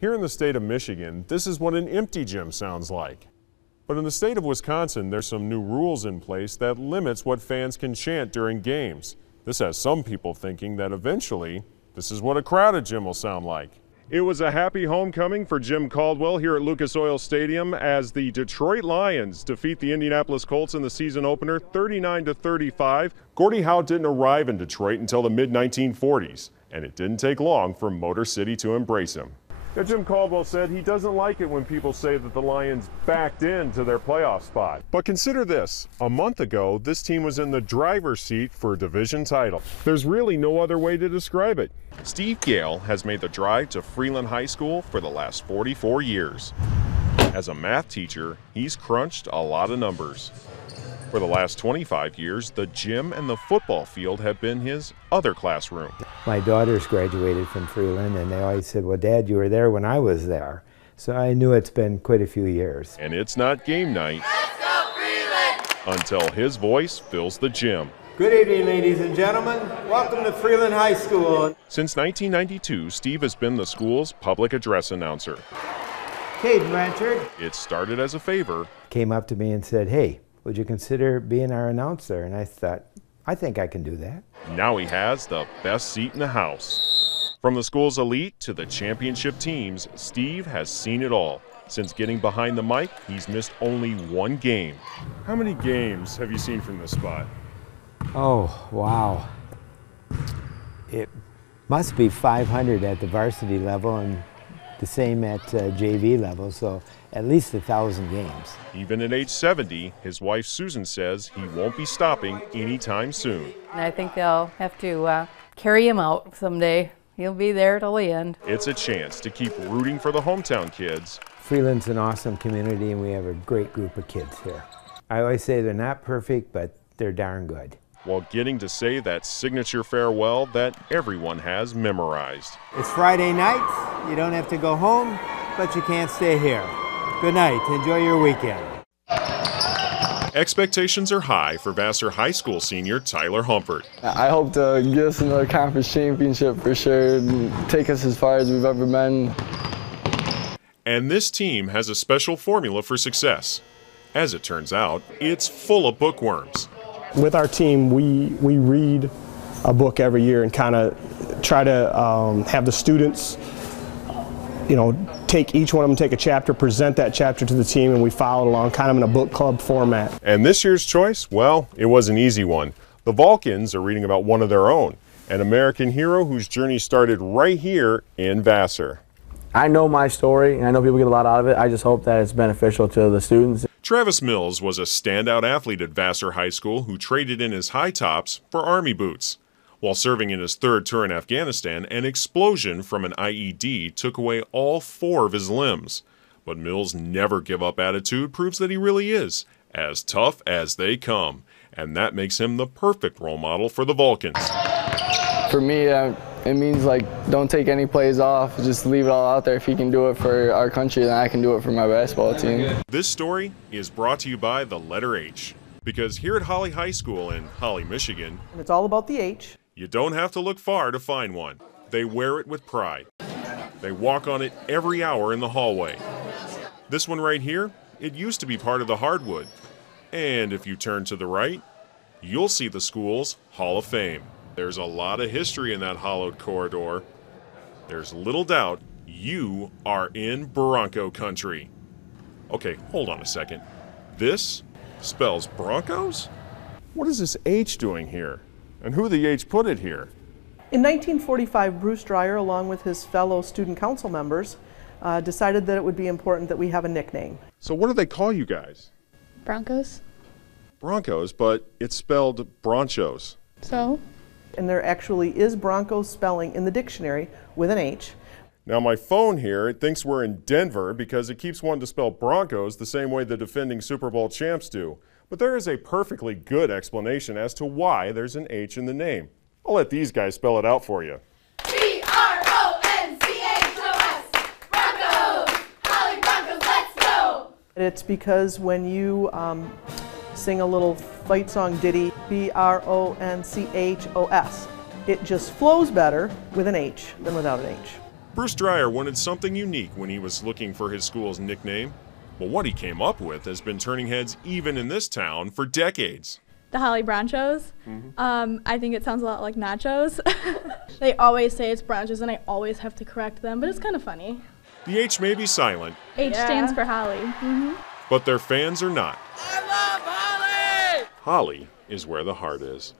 Here in the state of Michigan, this is what an empty gym sounds like. But in the state of Wisconsin, there's some new rules in place that limits what fans can chant during games. This has some people thinking that eventually, this is what a crowded gym will sound like. It was a happy homecoming for Jim Caldwell here at Lucas Oil Stadium as the Detroit Lions defeat the Indianapolis Colts in the season opener 39-35. Gordie Howe didn't arrive in Detroit until the mid-1940s, and it didn't take long for Motor City to embrace him. Now, Jim Caldwell said he doesn't like it when people say that the Lions backed into their playoff spot. But consider this, a month ago, this team was in the driver's seat for a division title. There's really no other way to describe it. Steve Gale has made the drive to Freeland High School for the last 44 years. As a math teacher, he's crunched a lot of numbers. For the last 25 years, the gym and the football field have been his other classroom. My daughters graduated from Freeland, and they always said, well, Dad, you were there when I was there. So I knew it's been quite a few years. And it's not game night. Let's go Freeland! Until his voice fills the gym. Good evening, ladies and gentlemen. Welcome to Freeland High School. Since 1992, Steve has been the school's public address announcer. Caden Blanchard. It started as a favor. Came up to me and said, hey, would you consider being our announcer? And I thought, I think I can do that. Now he has the best seat in the house. From the school's elite to the championship teams, Steve has seen it all. Since getting behind the mic, he's missed only one game. How many games have you seen from this spot? Oh, wow. It must be 500 at the varsity level and the same at JV level, so at least 1,000 games. Even at age 70, his wife Susan says he won't be stopping anytime soon. And I think they'll have to carry him out someday. He'll be there till the end. It's a chance to keep rooting for the hometown kids. Freeland's an awesome community, and we have a great group of kids here. I always say they're not perfect, but they're darn good. While getting to say that signature farewell that everyone has memorized. It's Friday night. You don't have to go home, but you can't stay here. Good night. Enjoy your weekend. Expectations are high for Vassar High School senior Tyler Humpert. I hope to get us another conference championship for sure and take us as far as we've ever been. And this team has a special formula for success. As it turns out, it's full of bookworms. With our team, we read a book every year and kind of try to have the students, take each one of them, take a chapter, present that chapter to the team, and we follow it along kind of in a book club format. And this year's choice, well, it was an easy one. The Vulcans are reading about one of their own, an American hero whose journey started right here in Vassar. I know my story, and I know people get a lot out of it. I just hope that it's beneficial to the students. Travis Mills was a standout athlete at Vassar High School who traded in his high tops for Army boots. While serving in his third tour in Afghanistan, an explosion from an IED took away all 4 of his limbs. But Mills' never give up attitude proves that he really is as tough as they come, and that makes him the perfect role model for the Vulcans. For me, it means don't take any plays off, just leave it all out there. If he can do it for our country, then I can do it for my basketball team. This story is brought to you by the letter H, because here at Holly High School in Holly, Michigan, and it's all about the H. You don't have to look far to find one. They wear it with pride. They walk on it every hour in the hallway. This one right here, it used to be part of the hardwood. And if you turn to the right, you'll see the school's Hall of Fame. There's a lot of history in that hollowed corridor. There's little doubt you are in Bronco country. Okay, hold on a second. This spells Broncos? What is this H doing here? And who the H put it here? In 1945, Bruce Dreyer, along with his fellow student council members, decided that it would be important that we have a nickname. So what do they call you guys? Broncos. Broncos, but it's spelled Bronchos. So? And there actually is Broncos spelling in the dictionary with an H. Now my phone here, it thinks we're in Denver because it keeps wanting to spell Broncos the same way the defending Super Bowl champs do. But there is a perfectly good explanation as to why there's an H in the name. I'll let these guys spell it out for you. B-R-O-N-C-H-O-S, Broncos, Holly Broncos, let's go! It's because when you sing a little fight song ditty, B-R-O-N-C-H-O-S, it just flows better with an H than without an H. Bruce Dreyer wanted something unique when he was looking for his school's nickname. Well, what he came up with has been turning heads even in this town for decades. The Holly Bronchos. I think it sounds a lot like nachos. They always say it's Bronchos, and I always have to correct them, but it's kind of funny. The H may be silent, H stands for Holly. but their fans are not. I love Holly! Holly is where the heart is.